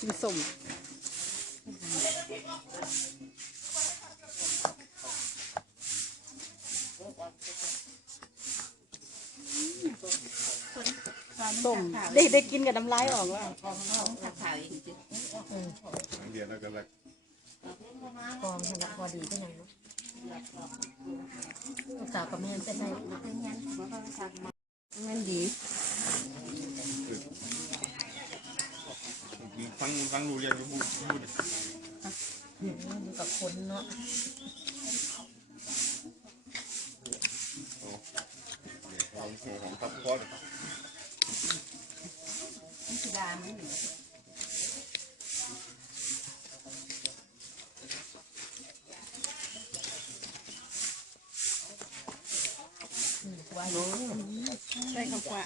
กินส้มส้มได้ได้กินกับน้ำลายออกว่าทักทายจริงเรียนแล้วก็เลยกองขนาดพอดีที่ไหนเนาะลูกสาวกับแม่เป็นไงมันดี งฟังรู้เรียนอยู่พูดพูดอยู่กับคนเนาะของของทับคอมันคือดามันอยู่ะใช่ครับว่า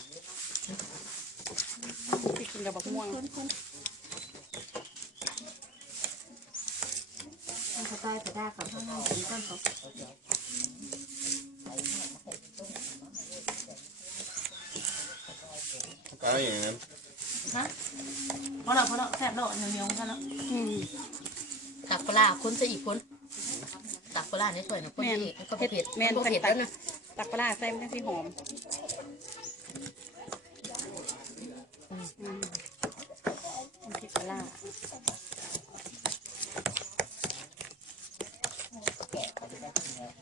ที่กินกับบักม่วง มันเขาใต้ได้กับข้างนอกมีต้นเขากายอย่างนั้นฮะพราะเราพราะเราแซ่บเราเหนียวๆกันแล้วอืมตักปลาคนซะอีกคนตักปลาในถ้วยนะคนแม่นที่ก็เผ็ดเผ็ดแม่นก็เผ็ดแล้วนะตักปลาร้าใส่มันที่หอมอืมน้ำพริกปลาร้า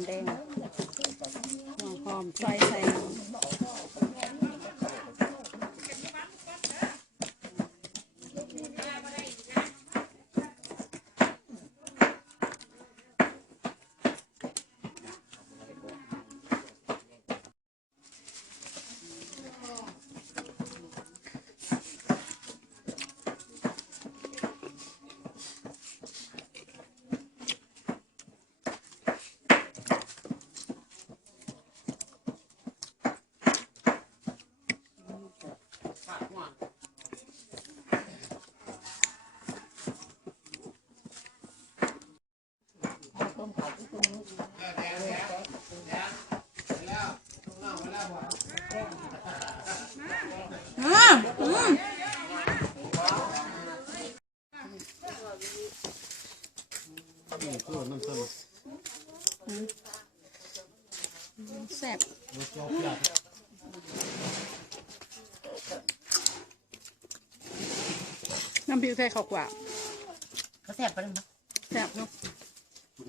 หอมแดงหัวหอมซอยใส่ แซ่บน้ำพริกใส่ข้ากว่าเขาแซ่บปแล้วนะแซ่บเนาะ ย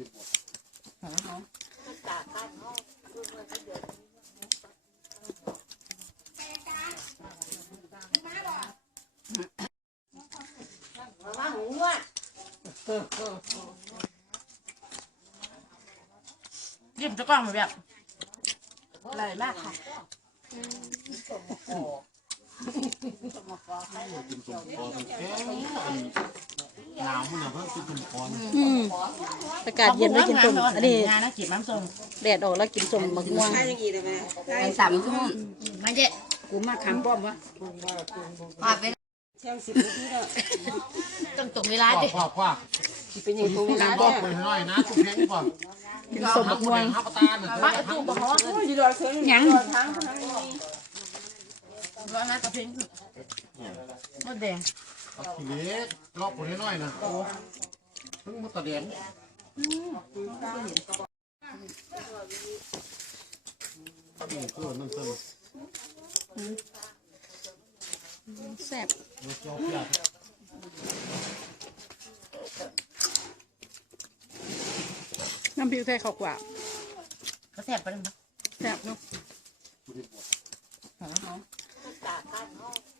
ิ้มจะกล้องมาแบบอร่อยมากค่ะหนาวมันเนี่ยเพิ่งกินตุ่มคอนอืมอากาศเย็นแล้วกินส้มอันนี้งานนะกินน้ำส้มแดดออกแล้วกินส้มบักม่วงไปสามทุ่มมาเจ๊กูมาขามป้อมวะพาไปต้องตรงเวลาควัดิกควักควักเป็นยังไงตัวน้ำบอกไปหน่อยนะทุกเพลงก่อนกินส้มบักม่วงฮับตาเนี่ยมาตู้บ่ฮ้อนยังร้อนนะกระเพงมดแดง ทีเล็กรอบคนน้อยนะเพิ่งมาตะเดียนนี่ตัวนั่นตัวแซ่บมันเจ้าเปียกน้ำพริกใส่ข้าวกว่าเขาแซ่บไปแล้วนะแซ่บเนาะอืมอืม